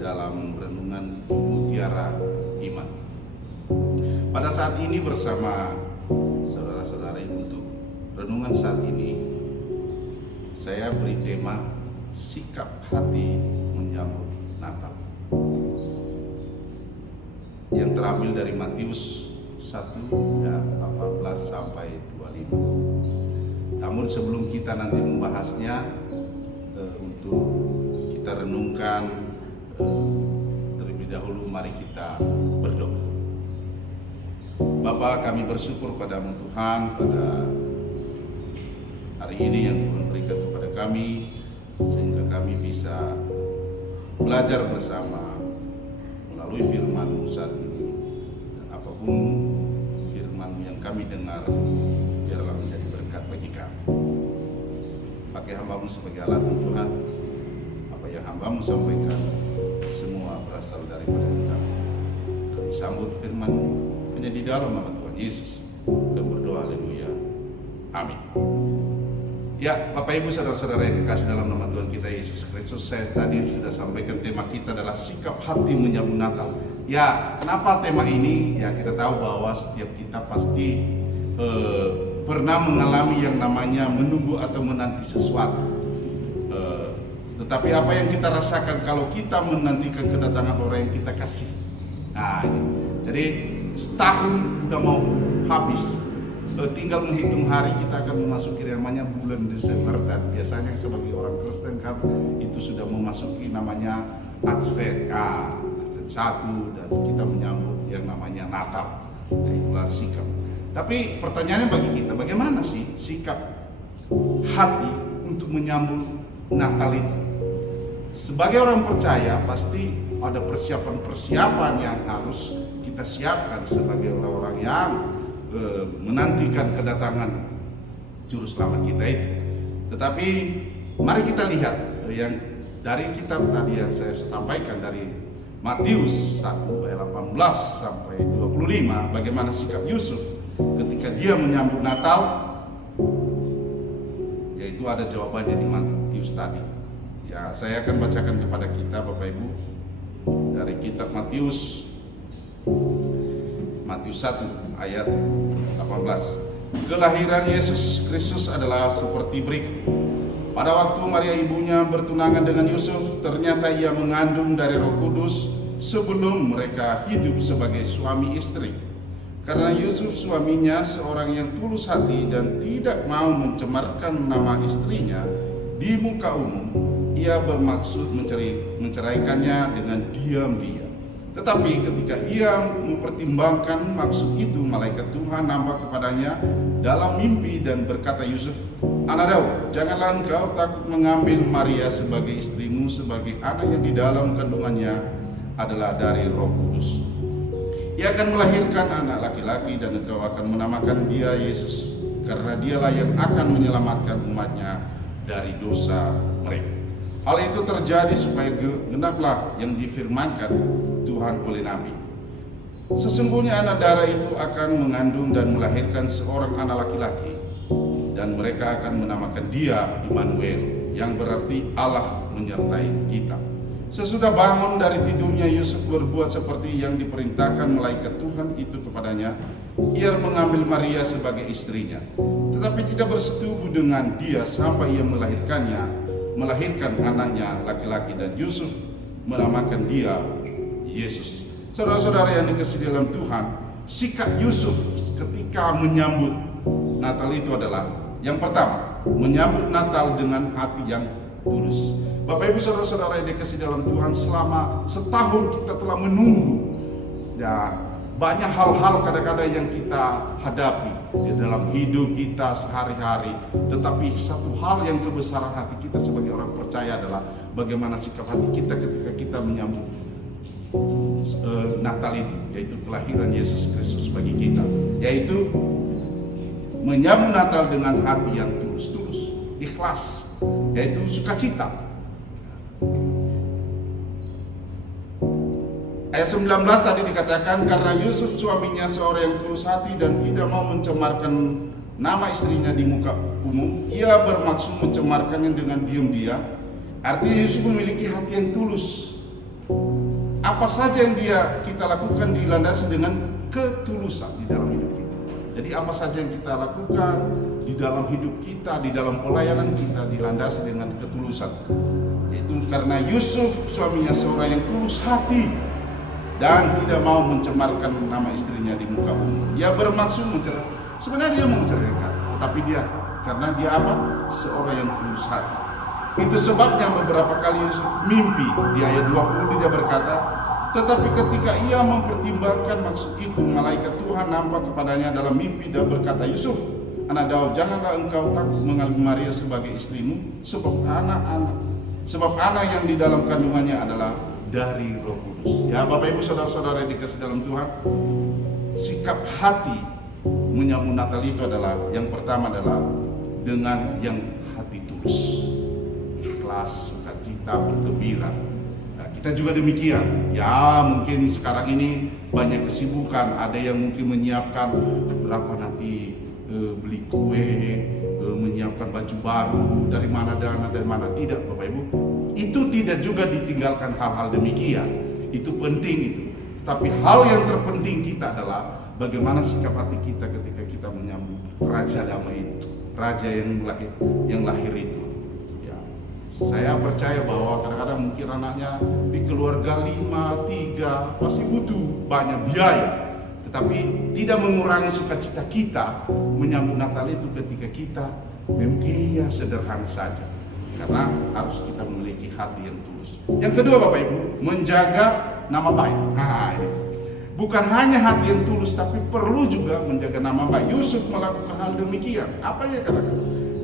dalam renungan Mutiara Iman. Pada saat ini bersama saudara-saudari untuk renungan saat ini, saya beri tema sikap hati menyambut Natal, yang terambil dari Matius 1 dan 14 sampai 25. Namun sebelum kita nanti membahasnya, untuk kita renungkan terlebih dahulu, mari kita berdoa. Bapa, kami bersyukur padamu Tuhan pada hari ini yang Tuhan berikan kepada kami, sehingga kami bisa belajar bersama melalui firman-Mu saat ini. Dan apapun firman-Mu yang kami dengar, biarlah menjadi berkat bagi kami. Pakai hamba-Mu sebagai alat Tuhan. Apa yang hamba-Mu sampaikan semua berasal daripada Engkau. Kami sambut firman-Mu hanya di dalam nama Tuhan Yesus dan berdoa haleluya. Amin. Ya, Bapak Ibu saudara-saudara yang kekasih dalam nama Tuhan kita Yesus Kristus, saya tadi sudah sampaikan tema kita adalah sikap hati menyambut Natal. Ya, kenapa tema ini? Ya, kita tahu bahwa setiap kita pasti pernah mengalami yang namanya menunggu atau menanti sesuatu. Tetapi apa yang kita rasakan kalau kita menantikan kedatangan orang yang kita kasih? Nah, ini. Jadi setahun udah mau habis, tinggal menghitung hari kita akan memasuki namanya bulan Desember, dan biasanya sebagai orang Kristen kan itu sudah memasuki namanya Advent, Advent 1, dan kita menyambut yang namanya Natal. Nah, itulah sikap. Tapi pertanyaannya bagi kita, bagaimana sih sikap hati untuk menyambut Natal itu? Sebagai orang percaya pasti ada persiapan-persiapan yang harus kita siapkan sebagai orang-orang yang menantikan kedatangan juru selamat kita itu. Tetapi mari kita lihat yang dari kitab tadi yang saya sampaikan dari Matius 1 ayat 18 sampai 25, bagaimana sikap Yusuf ketika dia menyambut Natal. Yaitu ada jawabannya di Matius tadi. Ya, saya akan bacakan kepada kita Bapak Ibu dari kitab Matius 1 ayat 18. Kelahiran Yesus Kristus adalah seperti berikut. Pada waktu Maria ibunya bertunangan dengan Yusuf, ternyata ia mengandung dari Roh Kudus sebelum mereka hidup sebagai suami istri. Karena Yusuf suaminya seorang yang tulus hati dan tidak mau mencemarkan nama istrinya di muka umum, ia bermaksud menceraikannya dengan diam-diam. Tetapi ketika ia mempertimbangkan maksud itu, malaikat Tuhan nampak kepadanya dalam mimpi dan berkata, Yusuf, anak Daud, janganlah engkau takut mengambil Maria sebagai istrimu, sebagai anak yang di dalam kandungannya adalah dari Roh Kudus. Ia akan melahirkan anak laki-laki dan engkau akan menamakan dia Yesus, karena dialah yang akan menyelamatkan umatnya dari dosa mereka. Hal itu terjadi supaya genaplah yang difirmankan Tuhan oleh Nabi. Sesungguhnya anak darah itu akan mengandung dan melahirkan seorang anak laki-laki, dan mereka akan menamakan dia Immanuel, yang berarti Allah menyertai kita. Sesudah bangun dari tidurnya, Yusuf berbuat seperti yang diperintahkan malaikat Tuhan itu kepadanya. Ia mengambil Maria sebagai istrinya, tetapi tidak bersetubuh dengan dia sampai ia melahirkan anaknya laki-laki, dan Yusuf menamakan dia Yesus. Saudara-saudara yang dikasihi dalam Tuhan, sikap Yusuf ketika menyambut Natal itu adalah yang pertama, menyambut Natal dengan hati yang tulus. Bapak Ibu saudara-saudara yang dikasihi dalam Tuhan, selama setahun kita telah menunggu, dan banyak hal-hal kadang-kadang yang kita hadapi di dalam hidup kita sehari-hari. Tetapi satu hal yang kebesaran hati kita sebagai orang percaya adalah bagaimana sikap hati kita ketika kita menyambut Natal itu, yaitu kelahiran Yesus Kristus bagi kita, yaitu menyambut Natal dengan hati yang tulus, ikhlas, yaitu sukacita. Ayat 19 tadi dikatakan, karena Yusuf suaminya seorang yang tulus hati dan tidak mau mencemarkan nama istrinya di muka umum, ia bermaksud mencemarkannya dengan diam-diam. Artinya Yusuf memiliki hati yang tulus. apa saja yang kita lakukan dilandasi dengan ketulusan di dalam hidup kita. Jadi apa saja yang kita lakukan di dalam hidup kita, di dalam pelayanan kita dilandasi dengan ketulusan. Yaitu karena Yusuf suaminya seorang yang tulus hati dan tidak mau mencemarkan nama istrinya di muka umum. Dia bermaksud menceraikan. Sebenarnya dia mau menceraikan, tetapi karena dia apa? Seorang yang tulus hati. Itu sebabnya beberapa kali Yusuf mimpi. Di ayat 20 dia berkata, tetapi ketika ia mempertimbangkan maksud itu, malaikat Tuhan nampak kepadanya dalam mimpi dan berkata, Yusuf, anak Daud, janganlah engkau takut mengambil Maria sebagai istrimu, sebab anak yang di dalam kandungannya adalah dari Roh Kudus. Ya Bapak Ibu saudara-saudara yang dikasih dalam Tuhan, sikap hati menyambut Natal itu adalah, yang pertama adalah dengan yang hati tulus, ikhlas, sukacita, bergembira. Nah, kita juga demikian. Ya mungkin sekarang ini banyak kesibukan, ada yang mungkin menyiapkan berapa nanti beli kue, menyiapkan baju baru, dari mana dana, dari mana. Tidak Bapak Ibu, itu tidak juga ditinggalkan hal-hal demikian. Itu penting itu. Tapi hal yang terpenting kita adalah bagaimana sikap hati kita ketika kita menyambut Raja Damai itu, Raja yang lahir itu. Ya, saya percaya bahwa kadang-kadang mungkin anaknya di keluarga 5, 3 pasti butuh banyak biaya. Tetapi tidak mengurangi sukacita kita menyambut Natal itu ketika kita mungkin ya sederhana saja. Karena harus kita memiliki hati yang tulus. Yang kedua Bapak Ibu, menjaga nama baik. Nah, ini. Bukan hanya hati yang tulus, tapi perlu juga menjaga nama baik. Yusuf melakukan hal demikian. Apa yang katakan?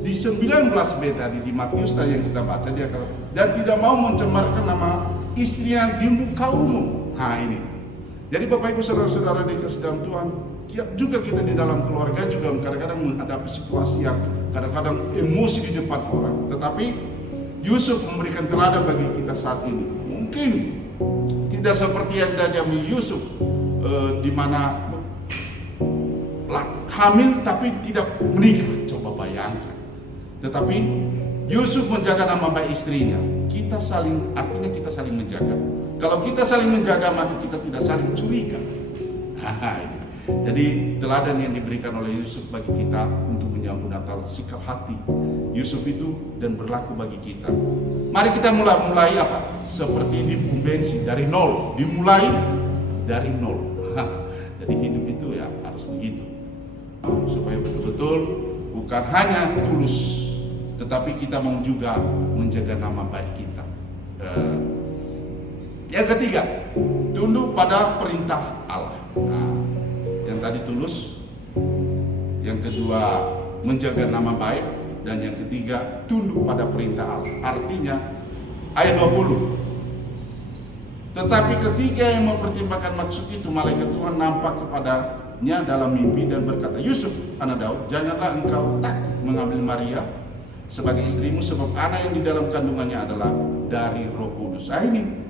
Di 19b tadi di Matius tadi yang kita baca, dia kata, dan tidak mau mencemarkan nama istrinya di muka umum. Nah ini. Jadi Bapak Ibu saudara-saudara dikasih dalam Tuhan, juga kita di dalam keluarga juga kadang-kadang menghadapi situasi yang kadang-kadang emosi di depan orang. Tetapi Yusuf memberikan teladan bagi kita saat ini. Mungkin tidak seperti yang dialami Yusuf, di mana hamil tapi tidak menikah. Coba bayangkan. Tetapi Yusuf menjaga nama baik istrinya. Artinya kita saling menjaga. Kalau kita saling menjaga, maka kita tidak saling curiga. Jadi teladan yang diberikan oleh Yusuf bagi kita untuk menyambut Natal, sikap hati Yusuf itu dan berlaku bagi kita. Mari kita mulai apa? Seperti di pom bensin dari nol, dimulai dari nol. Jadi hidup itu ya harus begitu, supaya betul-betul bukan hanya tulus, tetapi kita mau juga menjaga nama baik kita. Yang ketiga, tunduk pada perintah Allah. Nah, yang tadi tulus, yang kedua menjaga nama baik, dan yang ketiga tunduk pada perintah Allah. Artinya ayat 20. Tetapi ketika yang mempertimbangkan maksud itu, malaikat Tuhan nampak kepadanya dalam mimpi dan berkata, Yusuf, anak Daud, janganlah engkau takut mengambil Maria sebagai istrimu, sebab anak yang di dalam kandungannya adalah dari Roh Kudus. Nah, ini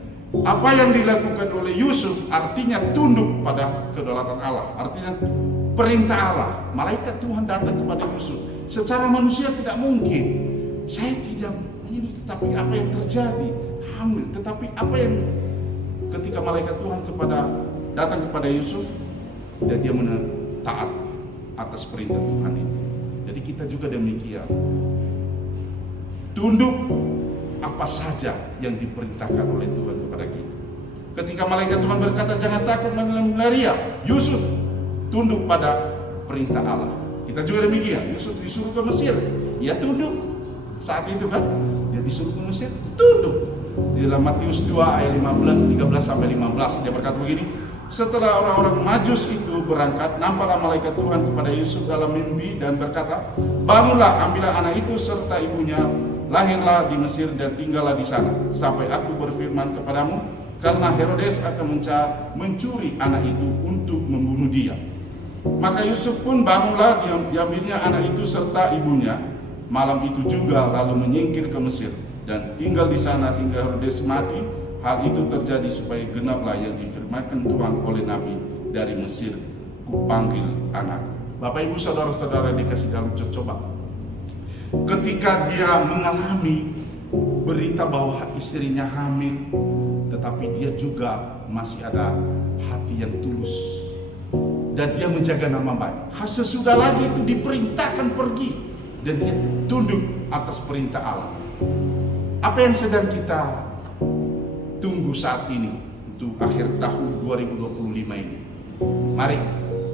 apa yang dilakukan oleh Yusuf artinya tunduk pada kedaulatan Allah, artinya perintah Allah. Malaikat Tuhan datang kepada Yusuf. Secara manusia tidak mungkin. Saya tidak ini, tetapi apa yang terjadi? Hamil. Tetapi apa yang ketika malaikat Tuhan datang kepada Yusuf dan dia taat atas perintah Tuhan itu. Jadi kita juga demikian. Tunduk apa saja yang diperintahkan oleh Tuhan kepada kita. Ketika malaikat Tuhan berkata jangan takut mengambil Maria, Yusuf tunduk pada perintah Allah. Kita juga demikian. Yusuf disuruh ke Mesir, ia tunduk. Saat itu kan dia disuruh ke Mesir, tunduk. Di dalam Matius 2 ayat 13 sampai 15 dia berkata begini, setelah orang-orang Majus itu berangkat, nampaklah malaikat Tuhan kepada Yusuf dalam mimpi dan berkata, bangunlah, ambillah anak itu serta ibunya, lahirlah di Mesir dan tinggallah di sana sampai aku berfirman kepadamu, karena Herodes akan mencuri anak itu untuk membunuh dia. Maka Yusuf pun bangunlah, diambilnya anak itu serta ibunya malam itu juga, lalu menyingkir ke Mesir dan tinggal di sana hingga Herodes mati. Hal itu terjadi supaya genaplah yang difirmankan Tuhan oleh Nabi, dari Mesir kupanggil anak. Bapak Ibu saudara-saudara dikasih dalam, coba ketika dia mengalami berita bahwa istrinya hamil, tetapi tapi dia juga masih ada hati yang tulus. Dan dia menjaga nama baik. Sesudah lagi itu diperintahkan pergi, dan dia tunduk atas perintah Allah. Apa yang sedang kita tunggu saat ini untuk akhir tahun 2025 ini? Mari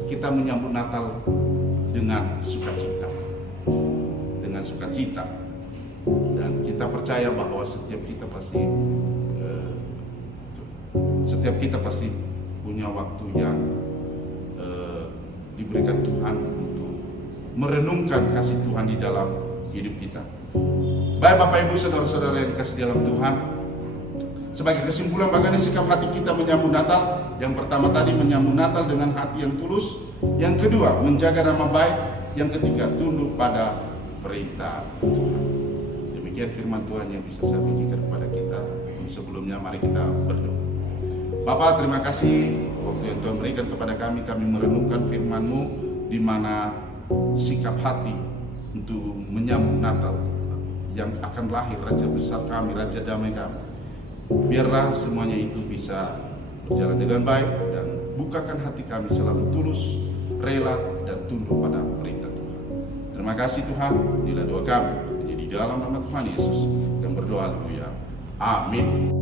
kita menyambut Natal dengan sukacita. Dengan sukacita. Dan kita percaya bahwa setiap kita pasti punya waktu yang diberikan Tuhan untuk merenungkan kasih Tuhan di dalam hidup kita. Baik Bapak Ibu, saudara-saudara yang kasih dalam Tuhan, sebagai kesimpulan bagaimana sikap hati kita menyambut Natal? Yang pertama tadi, menyambut Natal dengan hati yang tulus. Yang kedua, menjaga nama baik. Yang ketiga, tunduk pada perintah Tuhan. Demikian firman Tuhan yang bisa saya bagikan kepada kita. Sebelumnya mari kita berdoa. Bapak, terima kasih waktu yang Tuhan berikan kepada kami. Kami merenungkan firman-Mu, di mana sikap hati untuk menyambut Natal yang akan lahir Raja besar kami, Raja damai kami. Biarlah semuanya itu bisa berjalan dengan baik, dan bukakan hati kami selalu tulus, rela, dan tunduk pada perintah Tuhan. Terima kasih Tuhan, inilah doa kami. Jadi di dalam nama Tuhan Yesus yang berdoa, haleluya. Amin.